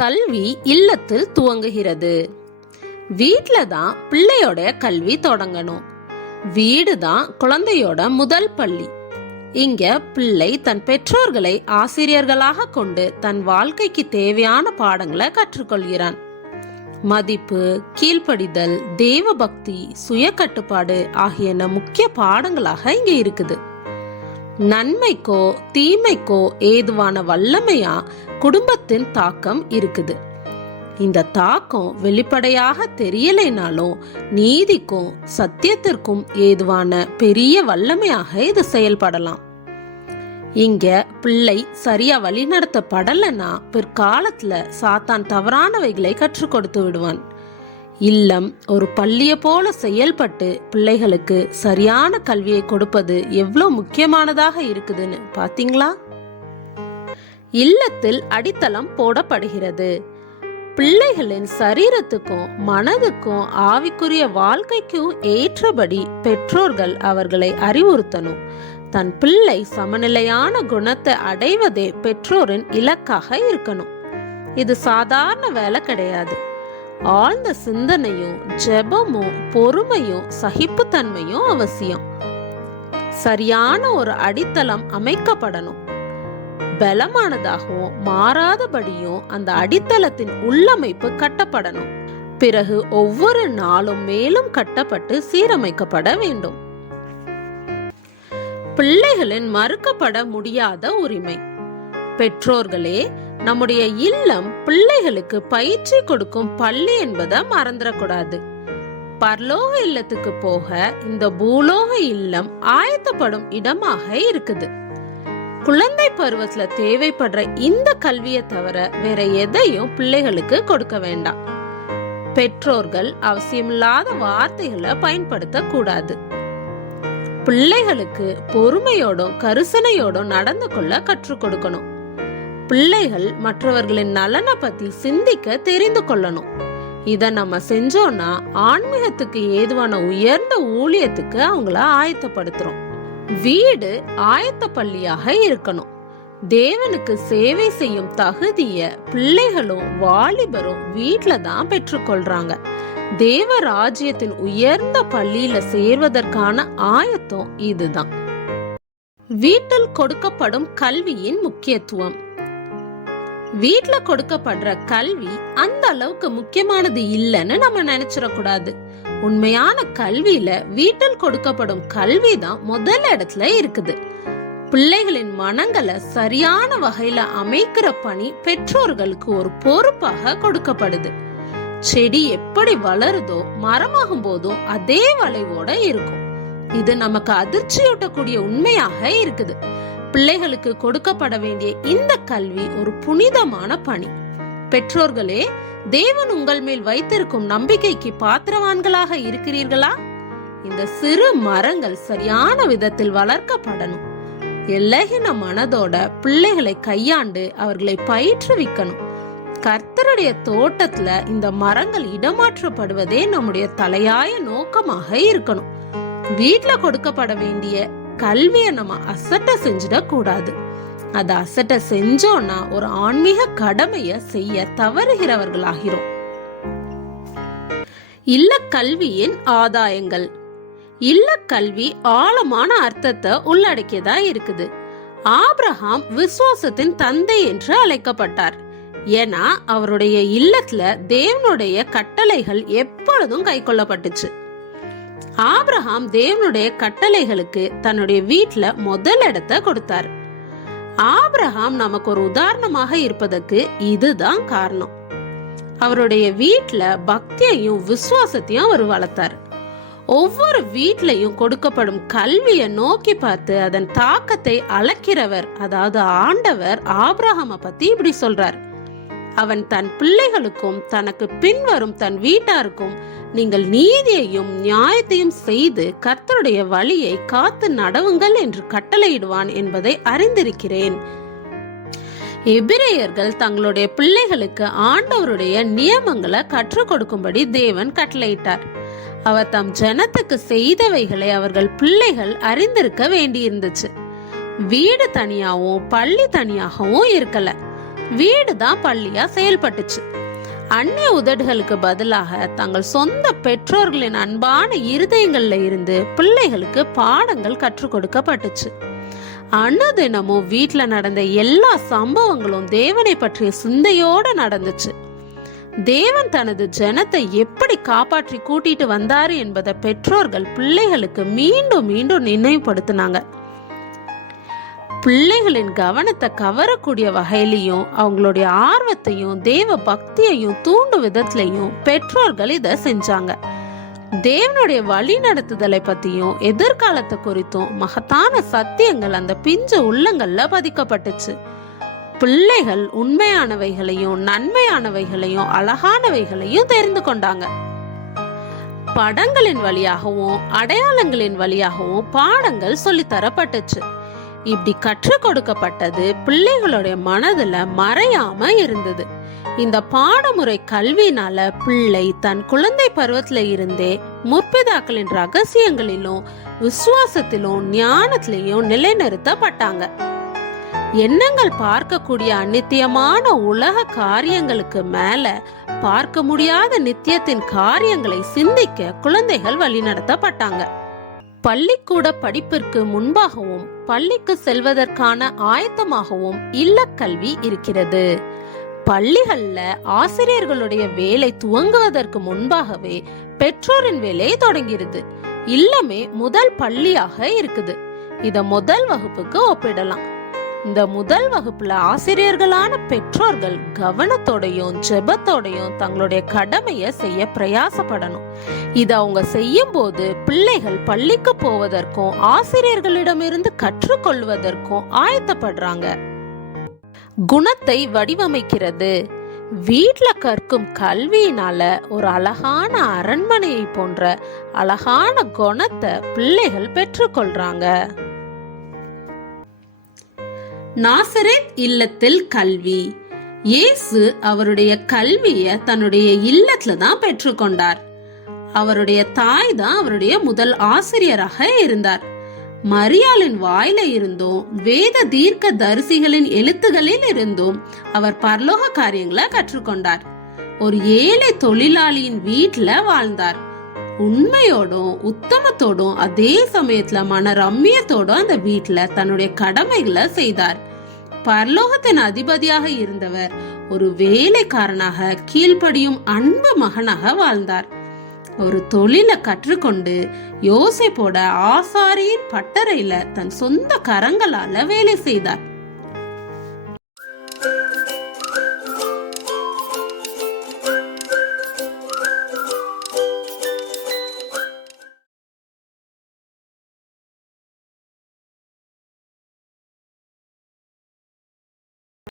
கல்வி இல்லத்தில் துவங்குகிறது. வீட்ல தான் பிள்ளையோட கல்வி தொடங்கணும். வீடு தான் குழந்தையோட முதல் பள்ளி. இங்க பிள்ளை தன் பெற்றோர்களை ஆசிரியர்களாக கொண்டு தன் வாழ்க்கைக்கு தேவையான பாடங்களை கற்றுக்கொள்கிறான். மதிப்பு கீழ்ப்படிதல் தேவ பக்தி சுய கட்டுப்பாடு ஆகியன முக்கிய பாடங்களாக இங்க இருக்குது. நன்மைக்கோ தீமைக்கோ ஏதுவான வல்லமையா குடும்பத்தின் தாக்கம் இருக்குது. இந்த தாக்கம் வெளிப்படையாக தெரியலைனாலும் நீதிக்கும் சத்தியத்திற்கும் ஏதுவான பெரிய வல்லமையாக இது செயல்படலாம். இங்க பிள்ளை சரியா வழிநடத்தப்படலைன்னா பிற்காலத்துல சாத்தான் தவறானவைகளை கற்றுக் கொடுத்து விடுவான். இல்லம் ஒரு பள்ளியை போல செயல்பட்டு பிள்ளைகளுக்கு சரியான கல்வியை கொடுப்பது எவ்வளோ முக்கியமானதாக இருக்குதுன்னு பாத்தீங்களா? இல்லத்தில் அடித்தளம் போடப்படுகிறது. பிள்ளைகளின் சரீரத்துக்கும் மனதுக்கும் ஆவிக்குரிய வாழ்க்கைக்கும் ஏற்றபடி பெற்றோர்கள் அவர்களை அறிவுறுத்தணும். தன் பிள்ளை சமநிலையான குணத்தை அடைவதே பெற்றோரின் இலக்காக இருக்கணும். இது சாதாரண வேலை கிடையாது. ஆழ்ந்த சிந்தனையும் ஜெபமும் பொறுமையும் சகிப்புத்தன்மையும் அவசியம். சரியான ஒரு அடித்தளம் அமைக்கப்படணும். பலமானதாகவும் மாறாதபடியும் அந்த அடித்தளத்தின் உள்ளமைப்பு கட்டப்படணும். பிறகு ஒவ்வொரு நாளும் மேலும் கட்டப்பட்டு சீரமைக்கப்பட வேண்டும். பிள்ளைகளின் மறுக்கப்பட முடியாத உரிமை. பெற்றோர்களே நம்முடைய இல்லம் பிள்ளைகளுக்கு பயிற்சி கொடுக்கும் பள்ளி என்பதை மறந்துடக்கூடாது. பரலோக இல்லத்துக்கு போக இந்த பூலோக இல்லம் ஆயத்தப்படும் இடமாக இருக்குது. குழந்தை பருவத்துல தேவைப்படுற இந்த கல்வியை தவிர வேற எதையும் பிள்ளைகளுக்கு கொடுக்க வேண்டாம். பெற்றோர்கள் அவசியமில்லாத வார்த்தைகளை பயன்படுத்த கூடாது பிள்ளைகளுக்கு பொறுமையோடும் கரிசனையோடும் நடந்து கொள்ள கற்றுக் கொடுக்கணும். பிள்ளைகள் மற்றவர்களின் நலனை பத்தி சிந்திக்க தெரிந்து கொள்ளணும். இத நம்ம செஞ்சோம்னா ஆன்மீகத்துக்கு ஏதுவான உயர்ந்த ஊழியத்துக்கு அவங்கள ஆயத்தப்படுத்துறோம். வீடு ஆயத்த பள்ளியாக இருக்கணும். தேவனுக்கு சேவை செய்யும் தகுதிய பிள்ளைகளும் வாலிபரும் வீட்ல தான் பெற்றுக்கொள்றாங்க. தேவ ராஜ்யத்தின் உயர்ந்த பள்ளியில சேர்வதற்கான ஆயத்தம் இதுதான். வீட்டில் கொடுக்கப்படும் கல்வியின் முக்கியத்துவம். வீட்ல கொடுக்கப்படுற கல்வி அந்த அளவுக்கு முக்கியமானது இல்லைன்னு நம்ம நினைச்சிடக்கூடாது. உண்மையான கல்வியில வீட்டில் கொடுக்கப்படும் கல்வி தான் முதல் இடத்துல இருக்குது. பிள்ளைகளின் மனங்களை சரியான வகையில அமைக்கிற பணி பெற்றோர்களுக்கு ஒரு பொறுப்பாக கொடுக்கப்படுது. செடி எப்படி வளருதோ மரமாகும் போதும் அதே வளைவோட இருக்கும். இது நமக்கு அதிர்ச்சியூட்டக்கூடிய உண்மையாக இருக்குது. பிள்ளைகளுக்கு கொடுக்கப்பட வேண்டிய இந்த கல்வி ஒரு புனிதமான பணி. பெற்றோர்களே தேவன் உங்கள் மேல் வைத்திருக்கும் நம்பிக்கைக்கு பாத்திரவான்களாக இருக்கிறீர்களா? இந்த சிறு மரங்கள் சரியான விதத்தில் வளர்க்கப்படணும். எல்லகின மனதோட பிள்ளைகளை கையாண்டு அவர்களை பயிற்றுவிக்கணும். கர்த்தருடைய தோட்டத்துல இந்த மரங்கள் இடமாற்றப்படுவதே நம்முடைய தலையாய நோக்கமாக இருக்கணும். வீட்டுல கொடுக்கப்பட வேண்டிய கல்வியை நம்ம அசட்டை செஞ்சிட கூடாது. அதை அசட்டை செஞ்சோம்னா ஒரு ஆன்மீக கடமைய செய்ய தவறுகிறவர்களாகிறோம். இல்ல கல்வியின் ஆதாயங்கள். இல்ல கல்வி ஆழமான அர்த்தத்தை உள்ளடக்கியதா இருக்குது. ஆப்ரஹாம் விசுவாசத்தின் தந்தை என்று அழைக்கப்பட்டார். ஏன்னா அவருடைய இல்லத்துல தேவனுடைய கட்டளைகள் எப்பொழுதும் கை ஆப்ரஹாம் தேவனுடைய கட்டளைகளுக்கு தன்னுடைய வீட்டில் முதல் இடத்தை கொடுத்தார். ஆப்ரஹாம் நமக்கு ஒரு உதாரணமாக இருப்பதற்கு இதுதான் காரணம். அவருடைய வீட்டில் பக்தியையும் விசுவாசத்தையும் அவர் வளர்த்தார். ஒவ்வொரு வீட்டிலையும் கொடுக்கப்படும் கல்வியை நோக்கி பார்த்து அதன் தாக்கத்தை அளக்கிறவர் அதாவது ஆண்டவர் ஆபிரகாம பத்தி இப்படி சொல்றார். அவன் தன் பிள்ளைகளுக்கும் தனக்கு பின்வரும் தன் வீட்டாருக்கும் நீங்கள் நீதியையும் நியாயத்தையும் செய்து கர்த்தருடைய வழியை காத்து நடவுங்கள் என்று கட்டளையிடுவான் என்பதை அறிந்திருக்கிறேன். எபிரேயர்கள் தங்களுடைய பிள்ளைகளுக்கு ஆண்டவருடைய நியமங்களை கற்றுக் கொடுக்கும்படி தேவன் கட்டளையிட்டார். அவர் தம் ஜனத்துக்கு செய்தவைகளை அவர்கள் பிள்ளைகள் அறிந்திருக்க வேண்டியிருந்துச்சு. வீடு தனியாகவும் பள்ளி தனியாகவும் இருக்கல. வீடு தான் பள்ளியா செயல்பட்டுச்சு. அந்நிய உதடுகளுக்கு பதிலாக தங்கள் சொந்த பெற்றோர்களின் அன்பான இருதயங்கள்ல இருந்து பிள்ளைகளுக்கு பாடங்கள் கற்றுக் கொடுக்கப்பட்டுச்சு. அனுதினமும் வீட்டில் நடந்த எல்லா சம்பவங்களும் தேவனை பற்றிய சிந்தையோட நடந்துச்சு. தேவன் தனது ஜனத்தை எப்படி காப்பாற்றி கூட்டிட்டு வந்தாரு என்பதை பெற்றோர்கள் பிள்ளைகளுக்கு மீண்டும் மீண்டும் நினைவுபடுத்தினாங்க. பிள்ளைகளின் கவனத்தை கவரக்கூடிய வகையிலையும் அவங்களுடைய ஆர்வத்தையும் தேவ பக்தியையும் தூண்டும் விதத்திலையும் பெற்றோர்கள் இதை செஞ்சாங்க. தேவனுடைய வழி நடத்துதலை பத்தியும் எதிர்காலத்தை குறித்தும் மகத்தான சத்தியங்கள் அந்த பிஞ்சு உள்ளங்கள்ல பதிக்கப்பட்டுச்சு. பிள்ளைகள் உண்மையானவைகளையும் நன்மையானவைகளையும் அழகானவைகளையும் தெரிந்து கொண்டாங்க. படங்களின் வழியாகவும் அடையாளங்களின் வழியாகவும் பாடங்கள் சொல்லித்தரப்பட்டுச்சு. இப்படி கற்றுக் கொடுக்கப்பட்டது பிள்ளைகளுடைய மனதுல மறையாம இருந்தது. இந்த பாடமுறை கல்வினால பிள்ளை தன் குழந்தை பருவத்துல இருந்தே முற்பிதாக்களின் ரகசியங்களிலும் விசுவாசத்திலும் ஞானத்திலையும் நிலைநிறுத்தப்பட்டாங்க. எண்ணங்கள் பார்க்கக்கூடிய அநித்தியமான உலக காரியங்களுக்கு மேல பார்க்க முடியாத நித்தியத்தின் காரியங்களை சிந்திக்க குழந்தைகள் வழிநடத்தப்பட்டாங்க. பள்ளிக்கூட படிப்பிற்கு முன்பாகவும் பள்ளிக்கு செல்வதற்கான ஆயத்தமாகவும் இல்லக்கல்வி இருக்கிறது. பள்ளிகள்ல ஆசிரியர்களுடைய வேலை துவங்குவதற்கு முன்பாகவே பெற்றோரின் வேலை தொடங்கிருது இல்லமே முதல் பள்ளியாக இருக்குது. இத முதல் வகுப்புக்கு ஒப்பிடலாம். இந்த முதல் வகுப்புல ஆசிரியர்களான பெற்றோர்கள் கவனத்தோடையும் ஜெபத்தோடையும் தங்களுடைய கடமையை செய்ய பிரயாசப்படணும். இது அவங்க செய்யும் போது பிள்ளைகள் பள்ளிக்கு போவதற்கும் ஆசிரியர்களிடமிருந்து கற்றுக்கொள்வதற்கும் ஆயத்தப்படுறாங்க. குணத்தை வடிவமைக்கிறது. வீட்டில் கற்கும் கல்வியினால ஒரு அழகான அரண்மனையை போன்ற அழகான குணத்தை பிள்ளைகள் பெற்றுக்கொள்றாங்க. நாசரேத் இல்லத்தில் கல்வி. இயேசு அவருடைய கல்வியை தன்னுடைய இல்லத்துல தான் பெற்றுக்கொண்டார். அவருடைய தாய் தான் அவருடைய முதல் ஆசிரியராக இருந்தார். மரியாளின் வாயில இருந்தும் வேத தீர்க்க தரிசிகளின் எழுத்துகளில் இருந்தும் அவர் பரலோக காரியங்களை கற்றுக்கொண்டார். ஒரு ஏழை தொழிலாளியின் வீட்டுல வாழ்ந்தார். உண்மையோடும் உத்தமத்தோடும் அதே சமயத்துல மன ரம்மியத்தோடும் அந்த வீட்டுல தன்னுடைய கடமைகளை செய்தார். பரலோகத்தின் அதிபதியாக இருந்தவர் ஒரு வேலைக்காரனாக கீழ்ப்படியும் அன்பு மகனாக வாழ்ந்தார். ஒரு தொழிலை கற்றுக்கொண்டு யோசிப்போட ஆசாரியின் பட்டறையில தன் சொந்த கரங்களால வேலை செய்தார்.